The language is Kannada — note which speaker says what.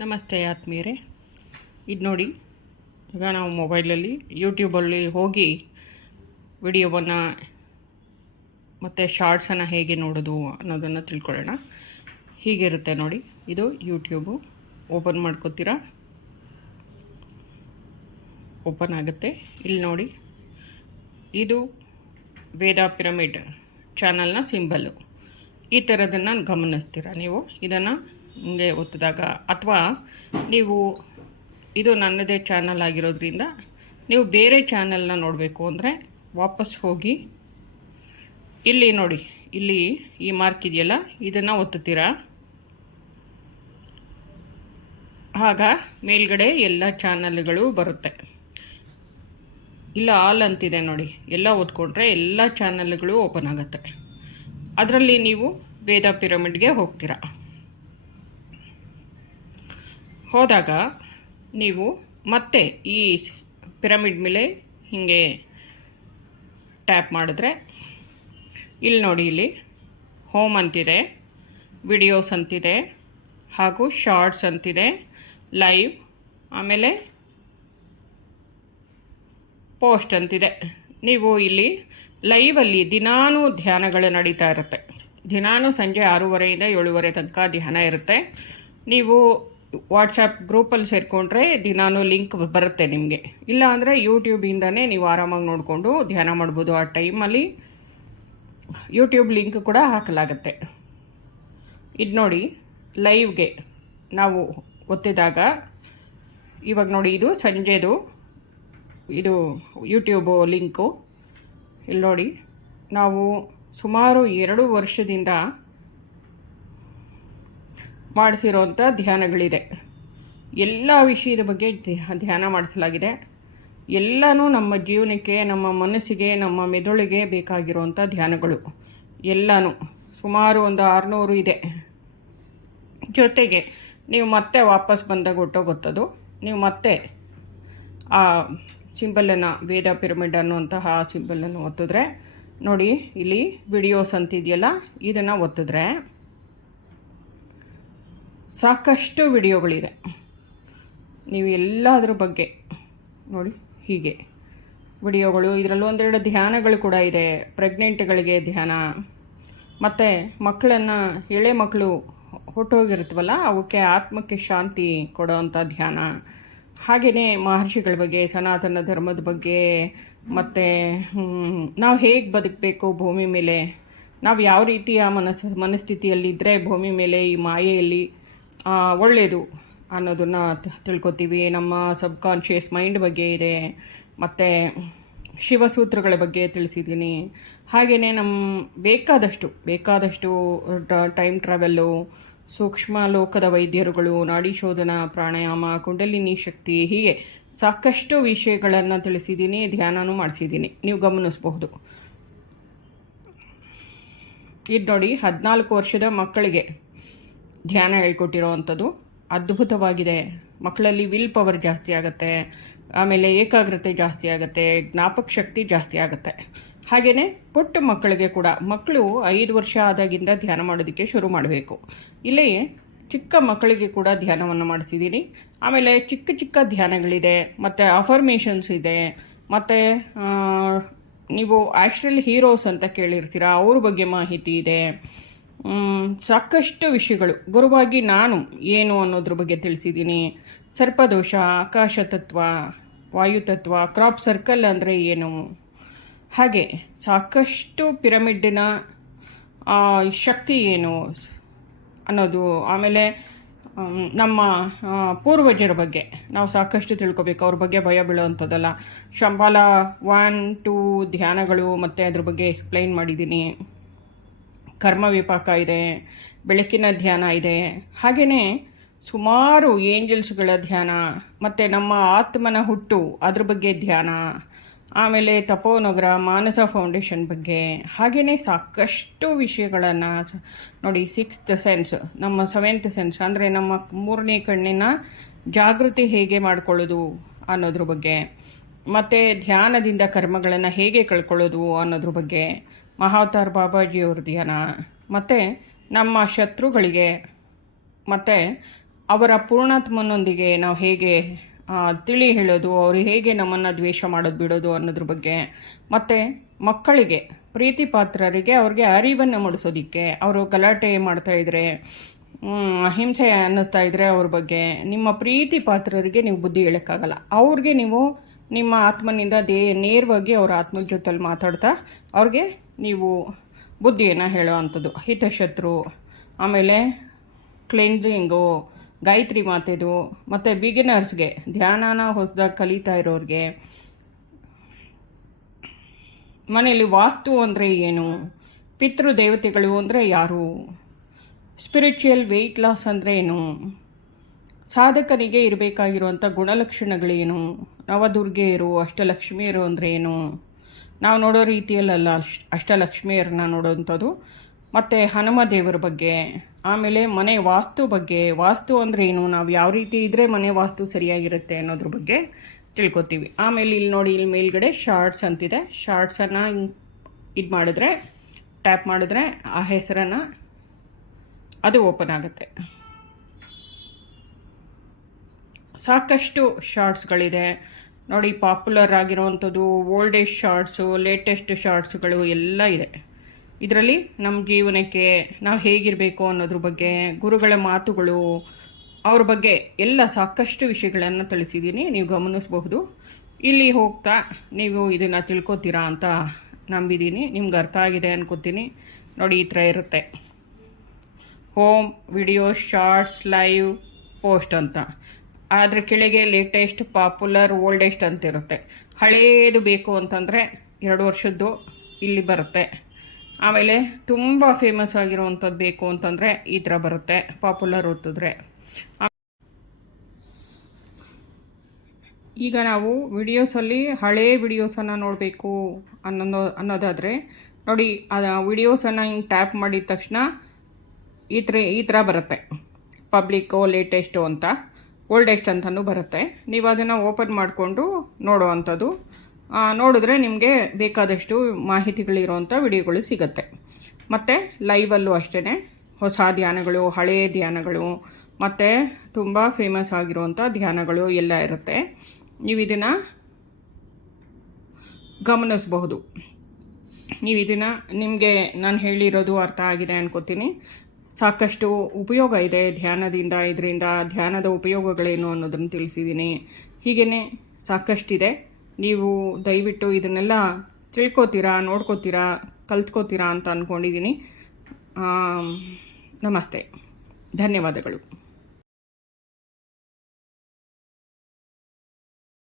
Speaker 1: ನಮಸ್ತೆ ಆತ್ಮೀಯರೇ. ಇದು ನೋಡಿ, ಈಗ ನಾವು ಮೊಬೈಲಲ್ಲಿ, ಯೂಟ್ಯೂಬಲ್ಲಿ ಹೋಗಿ ವಿಡಿಯೋವನ್ನು ಮತ್ತು ಶಾರ್ಟ್ಸನ್ನು ಹೇಗೆ ನೋಡೋದು ಅನ್ನೋದನ್ನು ತಿಳ್ಕೊಳ್ಳೋಣ. ಹೀಗಿರುತ್ತೆ ನೋಡಿ, ಇದು ಯೂಟ್ಯೂಬು. ಓಪನ್ ಮಾಡ್ಕೋತೀರಾ? ಓಪನ್ ಆಗುತ್ತೆ. ಇಲ್ಲಿ ನೋಡಿ, ಇದು ವೇದ ಪಿರಮಿಡ್ ಚಾನಲ್ನ ಸಿಂಬಲ್ಲು ಈ ಥರದನ್ನು ಗಮನಿಸ್ತೀರಾ ನೀವು? ಇದನ್ನು ಹಿಂಗೆ ಒತ್ತಿದಾಗ ಅಥವಾ ನೀವು ಇದು ನನ್ನದೇ ಚಾನಲ್ ಆಗಿರೋದ್ರಿಂದ ನೀವು ಬೇರೆ ಚಾನಲ್ನ ನೋಡಬೇಕು ಅಂದರೆ ವಾಪಸ್ ಹೋಗಿ ಇಲ್ಲಿ ನೋಡಿ, ಇಲ್ಲಿ ಈ ಮಾರ್ಕ್ ಇದೆಯಲ್ಲ, ಇದನ್ನು ಒತ್ತುತ್ತೀರಾ? ಆಗ ಮೇಲ್ಗಡೆ ಎಲ್ಲ ಚಾನಲ್ಗಳು ಬರುತ್ತೆ. ಇಲ್ಲ ಆಲ್ ಅಂತಿದೆ ನೋಡಿ, ಎಲ್ಲ ಓದ್ಕೊಂಡ್ರೆ ಎಲ್ಲ ಚಾನಲ್ಗಳು ಓಪನ್ ಆಗುತ್ತೆ. ಅದರಲ್ಲಿ ನೀವು ವೇದ ಪಿರಮಿಡ್ಗೆ ಹೋಗ್ತೀರಾ. ಹೋದಾಗ ನೀವು ಮತ್ತೆ ಈ ಪಿರಮಿಡ್ ಮೇಲೆ ಹೀಗೆ ಟ್ಯಾಪ್ ಮಾಡಿದ್ರೆ, ಇಲ್ಲಿ ನೋಡಿ ಇಲ್ಲಿ, ಹೋಮ್ ಅಂತಿದೆ, ವಿಡಿಯೋಸ್ ಅಂತಿದೆ, ಹಾಗೂ ಶಾರ್ಟ್ಸ್ ಅಂತಿದೆ, ಲೈವ್, ಆಮೇಲೆ ಪೋಸ್ಟ್ ಅಂತಿದೆ. ನೀವು ಇಲ್ಲಿ ಲೈವಲ್ಲಿ ದಿನಾನೂ ಧ್ಯಾನಗಳು ನಡೀತಾ ಇರುತ್ತೆ. ದಿನಾನೂ ಸಂಜೆ ಆರೂವರೆಯಿಂದ ಏಳುವರೆ ತನಕ ಧ್ಯಾನ ಇರುತ್ತೆ. ನೀವು ವಾಟ್ಸಪ್ ಗ್ರೂಪಲ್ಲಿ ಸೇರಿಕೊಂಡ್ರೆ ದಿನಾನು ಲಿಂಕ್ ಬರುತ್ತೆ ನಿಮಗೆ. ಇಲ್ಲ ಅಂದರೆ ಯೂಟ್ಯೂಬಿಂದನೇ ನೀವು ಆರಾಮಾಗಿ ನೋಡಿಕೊಂಡು ಧ್ಯಾನ ಮಾಡ್ಬೋದು ಆ ಟೈಮಲ್ಲಿ ಯೂಟ್ಯೂಬ್ ಲಿಂಕ್ ಕೂಡ ಹಾಕಲಾಗುತ್ತೆ. ಇದು ನೋಡಿ ಲೈವ್ಗೆ ನಾವು ಒತ್ತಿದಾಗ, ಇವಾಗ ನೋಡಿ ಇದು ಸಂಜೆದು, ಇದು ಯೂಟ್ಯೂಬು ಲಿಂಕು ಇಲ್ಲಿ ನೋಡಿ, ನಾವು ಸುಮಾರು ಎರಡು ವರ್ಷದಿಂದ ಮಾಡಿಸಿರೋಂಥ ಧ್ಯಾನಗಳಿದೆ. ಎಲ್ಲ ವಿಷಯದ ಬಗ್ಗೆ ಧ್ಯ- ಧ್ಯಾನ ಮಾಡಿಸಲಾಗಿದೆ. ಎಲ್ಲನೂ ನಮ್ಮ ಜೀವನಕ್ಕೆ, ನಮ್ಮ ಮನಸ್ಸಿಗೆ, ನಮ್ಮ ಮೆದುಳಿಗೆ ಬೇಕಾಗಿರುವಂಥ ಧ್ಯಾನಗಳು. ಎಲ್ಲನೂ. ಸುಮಾರು ಒಂದು ಆರುನೂರು ಇದೆ. ಜೊತೆಗೆ ನೀವು ಮತ್ತೆ ವಾಪಸ್ ಬಂದಾಗ ಹೊಟ್ಟೋಗುತ್ತದು ನೀವು ಮತ್ತೆ ಆ ಸಿಂಬಲನ್ನು, ವೇದ ಪಿರಮಿಡ್ ಅನ್ನುವಂತಹ ಸಿಂಬಲನ್ನು ಒತ್ತಿದ್ರೆ, ನೋಡಿ, ಇಲ್ಲಿ ವಿಡಿಯೋಸ್ ಅಂತಿದೆಯಲ್ಲ, ಇದನ್ನು ಒತ್ತಿದ್ರೆ ಸಾಕಷ್ಟು ವಿಡಿಯೋಗಳಿದೆ. ನೀವು ಎಲ್ಲದರ ಬಗ್ಗೆ ನೋಡಿ, ಹೀಗೆ. ವಿಡಿಯೋಗಳು, ಇದರಲ್ಲೂ ಒಂದೆರಡು ಧ್ಯಾನಗಳು ಕೂಡ ಇದೆ. ಪ್ರೆಗ್ನೆಂಟ್ಗಳಿಗೆ ಧ್ಯಾನ. ಮತ್ತು ಮಕ್ಕಳನ್ನು, ಎಳೆ ಮಕ್ಕಳು ಹೊಟ್ಟೋಗಿರುತ್ತವಲ್ಲ, ಅವಕ್ಕೆ ಆತ್ಮಕ್ಕೆ ಶಾಂತಿ ಕೊಡೋವಂಥ ಧ್ಯಾನ. ಹಾಗೆಯೇ ಮಹರ್ಷಿಗಳ ಬಗ್ಗೆ, ಸನಾತನ ಧರ್ಮದ ಬಗ್ಗೆ, ಮತ್ತು ನಾವು ಹೇಗೆ ಬದುಕಬೇಕು ಭೂಮಿ ಮೇಲೆ? ನಾವು ಯಾವ ರೀತಿಯ ಮನಸ್ ಮನಸ್ಥಿತಿಯಲ್ಲಿದ್ದರೆ ಭೂಮಿ ಮೇಲೆ ಈ ಮಾಯೆಯಲ್ಲಿ ಒಳ್ಳೆಯದು ಅನ್ನೋದನ್ನು ತಿಳ್ಕೊತೀವಿ. ನಮ್ಮ ಸಬ್ ಕಾನ್ಷಿಯಸ್ ಮೈಂಡ್ ಬಗ್ಗೆ ಇದೆ. ಮತ್ತು ಶಿವಸೂತ್ರಗಳ ಬಗ್ಗೆ ತಿಳಿಸಿದ್ದೀನಿ. ಹಾಗೆಯೇ ನಮ್ಮ ಬೇಕಾದಷ್ಟು ಬೇಕಾದಷ್ಟು ಟೈಮ್ ಟ್ರಾವೆಲ್ಲು ಸೂಕ್ಷ್ಮ ಲೋಕದ ವೈದ್ಯರುಗಳು, ನಾಡಿ ಶೋಧನ, ಪ್ರಾಣಾಯಾಮ, ಕುಂಡಲಿನಿ ಶಕ್ತಿ ಹೀಗೆ ಸಾಕಷ್ಟು ವಿಷಯಗಳನ್ನು ತಿಳಿಸಿದ್ದೀನಿ, ಧ್ಯಾನನೂ ಮಾಡಿಸಿದ್ದೀನಿ. ನೀವು ಗಮನಿಸಬಹುದು. ಇದು ನೋಡಿ ಹದಿನಾಲ್ಕು ವರ್ಷದ ಮಕ್ಕಳಿಗೆ ಧ್ಯಾನ ಹೇಳ್ಕೊಟ್ಟಿರೋವಂಥದ್ದು ಅದ್ಭುತವಾಗಿದೆ. ಮಕ್ಕಳಲ್ಲಿ ವಿಲ್ ಪವರ್ ಜಾಸ್ತಿ ಆಗುತ್ತೆ. ಆಮೇಲೆ ಏಕಾಗ್ರತೆ ಜಾಸ್ತಿ ಆಗುತ್ತೆ. ಜ್ಞಾಪಕ ಶಕ್ತಿ ಜಾಸ್ತಿ ಆಗುತ್ತೆ. ಹಾಗೆಯೇ ಪುಟ್ಟ ಮಕ್ಕಳಿಗೆ ಕೂಡ ಮಕ್ಕಳು ಐದು ವರ್ಷ ಆದಾಗಿಂದ ಧ್ಯಾನ ಮಾಡೋದಕ್ಕೆ ಶುರು ಮಾಡಬೇಕು. ಇಲ್ಲಿ ಚಿಕ್ಕ ಮಕ್ಕಳಿಗೆ ಕೂಡ ಧ್ಯಾನವನ್ನು ಮಾಡಿಸಿದ್ದೀನಿ. ಆಮೇಲೆ ಚಿಕ್ಕ ಚಿಕ್ಕ ಧ್ಯಾನಗಳಿದೆ. ಮತ್ತು ಅಫರ್ಮೇಷನ್ಸ್ ಇದೆ. ಮತ್ತು ನೀವು ಆಸ್ಟ್ರಲ್ ಹೀರೋಸ್ ಅಂತ ಕೇಳಿರ್ತೀರ? ಅವ್ರ ಬಗ್ಗೆ ಮಾಹಿತಿ ಇದೆ. ಸಾಕಷ್ಟು ವಿಷಯಗಳು. ಗುರುವಾಗಿ ನಾನು ಏನು ಅನ್ನೋದ್ರ ಬಗ್ಗೆ ತಿಳಿಸಿದ್ದೀನಿ. ಸರ್ಪದೋಷ ಆಕಾಶ ತತ್ವ ವಾಯುತತ್ವ ಕ್ರಾಪ್ ಸರ್ಕಲ್ ಅಂದರೆ ಏನು? ಹಾಗೆ ಸಾಕಷ್ಟು ಪಿರಮಿಡ್ಡಿನ ಶಕ್ತಿ ಏನು ಅನ್ನೋದು. ಆಮೇಲೆ ನಮ್ಮ ಪೂರ್ವಜರ ಬಗ್ಗೆ ನಾವು ಸಾಕಷ್ಟು ತಿಳ್ಕೊಬೇಕು. ಅವ್ರ ಬಗ್ಗೆ ಭಯ ಬೀಳೋವಂಥದ್ದಲ್ಲ. ಶಂಬಾಲ ಒನ್ ಟೂ ಧ್ಯಾನಗಳು ಮತ್ತು ಅದ್ರ ಬಗ್ಗೆ ಎಕ್ಸ್ಪ್ಲೈನ್ ಮಾಡಿದ್ದೀನಿ. ಕರ್ಮ ವಿಪಾಕ ಇದೆ, ಬೆಳಕಿನ ಧ್ಯಾನ ಇದೆ. ಹಾಗೆಯೇ ಸುಮಾರು ಏಂಜಲ್ಸ್ಗಳ ಧ್ಯಾನ, ಮತ್ತು ನಮ್ಮ ಆತ್ಮನ ಹುಟ್ಟು ಅದ್ರ ಬಗ್ಗೆ ಧ್ಯಾನ, ಆಮೇಲೆ ತಪೋನಗರ ಮಾನಸ ಫೌಂಡೇಶನ್ ಬಗ್ಗೆ. ಹಾಗೆಯೇ ಸಾಕಷ್ಟು ವಿಷಯಗಳನ್ನು ನೋಡಿ ಸಿಕ್ಸ್ತ್ ಸೆನ್ಸ್, ನಮ್ಮ ಸೆವೆಂತ್ ಸೆನ್ಸ್, ಅಂದರೆ ನಮ್ಮ ಮೂರನೇ ಕಣ್ಣಿನ ಜಾಗೃತಿ ಹೇಗೆ ಮಾಡ್ಕೊಳ್ಳೋದು ಅನ್ನೋದ್ರ ಬಗ್ಗೆ, ಮತ್ತು ಧ್ಯಾನದಿಂದ ಕರ್ಮಗಳನ್ನು ಹೇಗೆ ಕಳ್ಕೊಳ್ಳೋದು ಅನ್ನೋದ್ರ ಬಗ್ಗೆ. ಮಹಾವತಾರ್ ಬಾಬಾಜಿಯವ್ರ ಧ್ಯಾನ. ಮತ್ತು ನಮ್ಮ ಶತ್ರುಗಳಿಗೆ ಮತ್ತು ಅವರ ಪೂರ್ಣಾತ್ಮನೊಂದಿಗೆ ನಾವು ಹೇಗೆ ತಿಳಿ ಹೇಳೋದು ಅವರು ಹೇಗೆ ನಮ್ಮನ್ನು ದ್ವೇಷ ಮಾಡೋದು ಬಿಡೋದು ಅನ್ನೋದ್ರ ಬಗ್ಗೆ ಮತ್ತು ಮಕ್ಕಳಿಗೆ ಪ್ರೀತಿ ಪಾತ್ರರಿಗೆ ಅವ್ರಿಗೆ ಅರಿವನ್ನು ಮೂಡಿಸೋದಕ್ಕೆ ಅವರು ಗಲಾಟೆ ಮಾಡ್ತಾ ಇದ್ರೆ ಮ್, ಹಿಂಸೆ ಅನ್ನಿಸ್ತಾ ಇದ್ರೆ ಅವ್ರ ಬಗ್ಗೆ ನಿಮ್ಮ ಪ್ರೀತಿ ಪಾತ್ರರಿಗೆ ನೀವು ಬುದ್ಧಿ ಹೇಳೋಕ್ಕಾಗಲ್ಲ. ಅವ್ರಿಗೆ ನೀವು ನಿಮ್ಮ ಆತ್ಮನಿಂದ ದೇ, ನೇರವಾಗಿ ಅವ್ರ ಆತ್ಮದ ಜೊತೆಲಿ ಮಾತಾಡ್ತಾ ಅವ್ರಿಗೆ ನೀವು ಬುದ್ಧಿಯನ್ನು ಹೇಳೋ ಅಂಥದ್ದು ಹಿತಶತ್ರು, ಆಮೇಲೆ ಕ್ಲೆನ್ಸಿಂಗು ಗಾಯತ್ರಿ ಮಾತೆದು, ಮತ್ತು ಬಿಗಿನರ್ಸ್ಗೆ ಧ್ಯಾನನ ಹೊಸದಾಗಿ ಕಲಿತಾ ಇರೋರಿಗೆ. ಮನೆಯಲ್ಲಿ ವಾಸ್ತು ಅಂದರೆ ಏನು? ಪಿತೃ ದೇವತೆಗಳು ಅಂದರೆ ಯಾರು? ಸ್ಪಿರಿಚುವಲ್ ವೆಯ್ಟ್ ಲಾಸ್ ಅಂದರೆ ಏನು? ಸಾಧಕನಿಗೆ ಇರಬೇಕಾಗಿರುವಂಥ ಗುಣಲಕ್ಷಣಗಳೇನು ನವದುರ್ಗೆಯರು ಅಷ್ಟಲಕ್ಷ್ಮಿಯರು ಅಂದರೆ ಏನು? ನಾವು ನೋಡೋ ರೀತಿಯಲ್ಲಲ್ಲ ಅಷ್ಟ ಅಷ್ಟಲಕ್ಷ್ಮಿಯರನ್ನ ನೋಡೋವಂಥದ್ದು ಮತ್ತು ಹನುಮ ದೇವರ ಬಗ್ಗೆ, ಆಮೇಲೆ ಮನೆ ವಾಸ್ತು ಬಗ್ಗೆ, ವಾಸ್ತು ಅಂದರೆ ಏನು? ನಾವು ಯಾವ ರೀತಿ ಇದ್ದರೆ ಮನೆ ವಾಸ್ತು ಸರಿಯಾಗಿರುತ್ತೆ ಅನ್ನೋದ್ರ ಬಗ್ಗೆ ತಿಳ್ಕೊತೀವಿ. ಆಮೇಲೆ ಇಲ್ಲಿ ನೋಡಿ, ಇಲ್ಲಿ ಮೇಲ್ಗಡೆ ಶಾರ್ಟ್ಸ್ ಅಂತಿದೆ. ಶಾರ್ಟ್ಸನ್ನು ಇದು ಮಾಡಿದ್ರೆ, ಟ್ಯಾಪ್ ಮಾಡಿದ್ರೆ ಆ ಹೆಸರನ್ನು ಅದು ಓಪನ್ ಆಗುತ್ತೆ. ಸಾಕಷ್ಟು ಶಾರ್ಟ್ಸ್ಗಳಿದೆ. ನೋಡಿ, ಪಾಪ್ಯುಲರ್ ಆಗಿರುವಂಥದ್ದು ಓಲ್ಡೇಜ್ ಶಾರ್ಟ್ಸು, ಲೇಟೆಸ್ಟ್ ಶಾರ್ಟ್ಸ್ಗಳು ಎಲ್ಲ ಇದೆ. ಇದರಲ್ಲಿ ನಮ್ಮ ಜೀವನಕ್ಕೆ ನಾವು ಹೇಗಿರಬೇಕು ಅನ್ನೋದ್ರ ಬಗ್ಗೆ, ಗುರುಗಳ ಮಾತುಗಳು, ಅವ್ರ ಬಗ್ಗೆ ಎಲ್ಲ ಸಾಕಷ್ಟು ವಿಷಯಗಳನ್ನು ತಿಳಿಸಿದ್ದೀನಿ. ನೀವು ಗಮನಿಸಬಹುದು. ಇಲ್ಲಿ ಹೋಗ್ತಾ ನೀವು ಇದನ್ನು ತಿಳ್ಕೊತೀರಾ ಅಂತ ನಂಬಿದ್ದೀನಿ. ನಿಮ್ಗೆ ಅರ್ಥ ಆಗಿದೆ ಅನ್ಕೋತೀನಿ. ನೋಡಿ, ಈ ಥರ ಇರುತ್ತೆ. Home video shorts live post ಅಂತ. ಅದ್ರ ಕೆಳಗೆ ಲೇಟೆಸ್ಟ್ ಪಾಪ್ಯುಲರ್ ಓಲ್ಡೆಸ್ಟ್ ಅಂತ ಇರುತ್ತೆ ಹಳೇದು ಬೇಕು ಅಂತಂದರೆ ಎರಡು ವರ್ಷದ್ದು ಇಲ್ಲಿ ಬರುತ್ತೆ. ಆಮೇಲೆ ತುಂಬ ಫೇಮಸ್ ಆಗಿರುವಂಥದ್ದು ಬೇಕು ಅಂತಂದರೆ ಈ ಥರ ಬರುತ್ತೆ ಪಾಪ್ಯುಲರ್ ಓದಿದ್ರೆ ಈಗ ನಾವು ವಿಡಿಯೋಸಲ್ಲಿ ಹಳೇ ವಿಡಿಯೋಸನ್ನು ನೋಡಬೇಕು ಅನ್ನೋ ಅನ್ನೋದಾದರೆ ನೋಡಿ, ಆ ವಿಡಿಯೋಸನ್ನು ಹಿಂಗೆ ಟ್ಯಾಪ್ ಮಾಡಿದ ತಕ್ಷಣ ಈ ಥರ ಈ ಥರ ಬರುತ್ತೆ. ಪಬ್ಲಿಕ್ಕು ಲೇಟೆಸ್ಟು ಅಂತ. ಓಲ್ಡೆಸ್ಟ್ ಅಂತಲೂ ಬರುತ್ತೆ. ನೀವು ಅದನ್ನು ಓಪನ್ ಮಾಡಿಕೊಂಡು ನೋಡೋ ಅಂಥದ್ದು. ನೋಡಿದ್ರೆ ನಿಮಗೆ ಬೇಕಾದಷ್ಟು ಮಾಹಿತಿಗಳಿರುವಂಥ ವಿಡಿಯೋಗಳು ಸಿಗುತ್ತೆ. ಮತ್ತು ಲೈವಲ್ಲೂ ಅಷ್ಟೇ ಹೊಸ ಧ್ಯಾನಗಳು ಹಳೆಯ ಧ್ಯಾನಗಳು, ಮತ್ತು ತುಂಬ ಫೇಮಸ್ ಆಗಿರುವಂಥ ಧ್ಯಾನಗಳು ಎಲ್ಲ ಇರುತ್ತೆ. ನೀವು ಇದನ್ನು ಗಮನಿಸಬಹುದು. ನೀವು ಇದನ್ನು ನಿಮಗೆ ನಾನು ಹೇಳಿರೋದು ಅರ್ಥ ಆಗಿದೆ ಅನ್ಕೋತೀನಿ. ಸಾಕಷ್ಟು ಉಪಯೋಗ ಇದೆ ಧ್ಯಾನದಿಂದ, ಇದರಿಂದ ಧ್ಯಾನದ ಉಪಯೋಗಗಳೇನು ಅನ್ನೋದನ್ನು ತಿಳಿಸಿದ್ದೀನಿ. ಹೀಗೇ ಸಾಕಷ್ಟಿದೆ. ನೀವು ದಯವಿಟ್ಟು ಇದನ್ನೆಲ್ಲ ತಿಳ್ಕೊತೀರಾ, ನೋಡ್ಕೋತೀರಾ, ಕಲ್ತ್ಕೋತೀರಾ ಅಂತ ಅಂದ್ಕೊಂಡಿದ್ದೀನಿ ನಮಸ್ತೆ. ಧನ್ಯವಾದಗಳು.